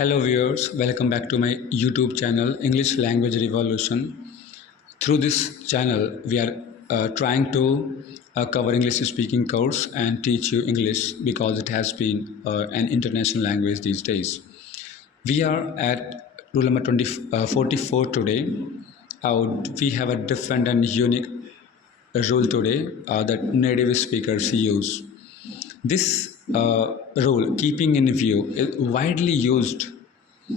Hello viewers, welcome back to my YouTube channel English Language Revolution. Through this channel, we are trying to cover English speaking course and teach you English because it has been an international language these days. We are at rule number 44 today. We have a different and unique rule today that native speakers use. This rule, keeping in view, is widely used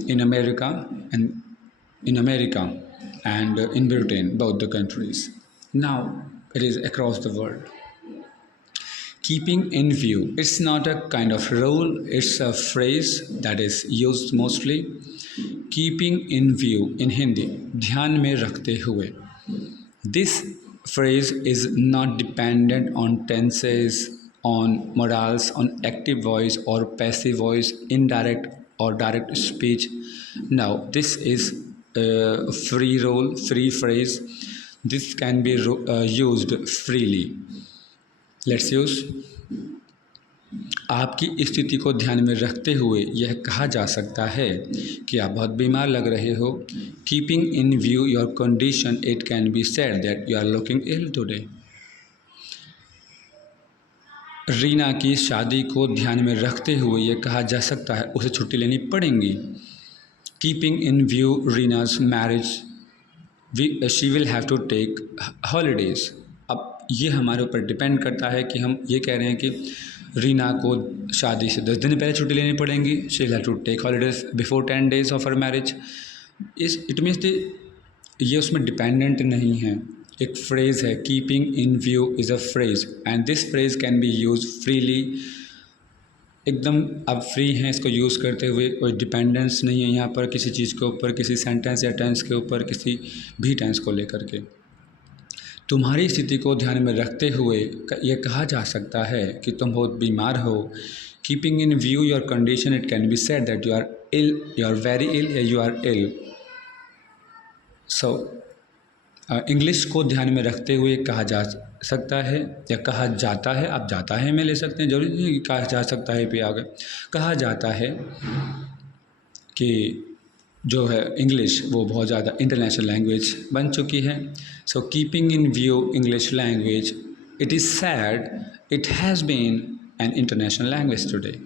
in America and in Britain, both the countries. Now it is across the world. Keeping in view, it's not a kind of rule, it's a phrase that is used mostly. Keeping in view in Hindi, ध्यान में रखते हुए. This phrase is not dependent on tenses, on morals, on active voice or passive voice, indirect or direct speech. Now, this is a free role, free phrase. This can be used freely. Let's use. आपकी स्थिति को ध्यान में रखते हुए यह कहा जा सकता है कि आप बहुत बीमार लग रहे हो. Keeping in view your condition, it can be said that you are looking ill today. Reena की शादी को ध्यान में रखते हुए यह कहा जा सकता है उसे छुट्टी लेनी पड़ेगी. Keeping in view Reena's marriage, she will have to take holidays. अब ये हमारे ऊपर डिपेंड करता है कि हम ये कह रहे हैं कि रीना को शादी से 10 दिन पहले छुट्टी लेनी पड़ेंगी. She will have to take holidays before 10 days off her marriage. It means ये उसमें डिपेंडेंट नहीं है. एक फ्रेज़ है, keeping in view is a phrase and this phrase can be use freely. एकदम आप फ्री हैं इसको यूज़ करते हुए, कोई डिपेंडेंस नहीं है यहाँ पर किसी चीज़ के ऊपर, किसी सेंटेंस या टेंस के ऊपर, किसी भी टेंस को लेकर के. तुम्हारी स्थिति को ध्यान में रखते हुए यह कहा जा सकता है कि तुम बहुत बीमार हो. Keeping in view your condition, it can be said that you are ill, you are very ill या you are ill. So English को ध्यान में रखते हुए कहा जा सकता है या कहा जाता है. आप जाता है में ले सकते हैं, जरूरी नहीं कहा जा सकता है पे आगे. कहा जाता है कि जो है इंग्लिश वो बहुत ज़्यादा इंटरनेशनल लैंग्वेज बन चुकी है. So keeping in view English language, it is said it has been an international language today.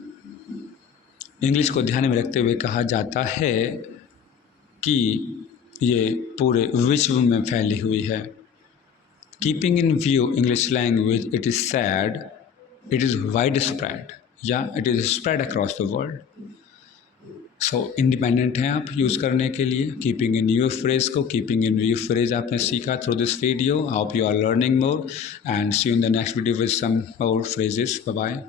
English को ध्यान में रखते हुए कहा जाता है कि ये पूरे विश्व में फैली हुई है. Keeping in view English language, it is said it is wide spread या it is spread across the world. So independent हैं आप यूज़ करने के लिए. कीपिंग इन व्यू फ्रेज़ को, कीपिंग इन व्यू फ्रेज़ आपने सीखा through this video. I hope you are learning more and see you in the next video with some more phrases. Bye bye.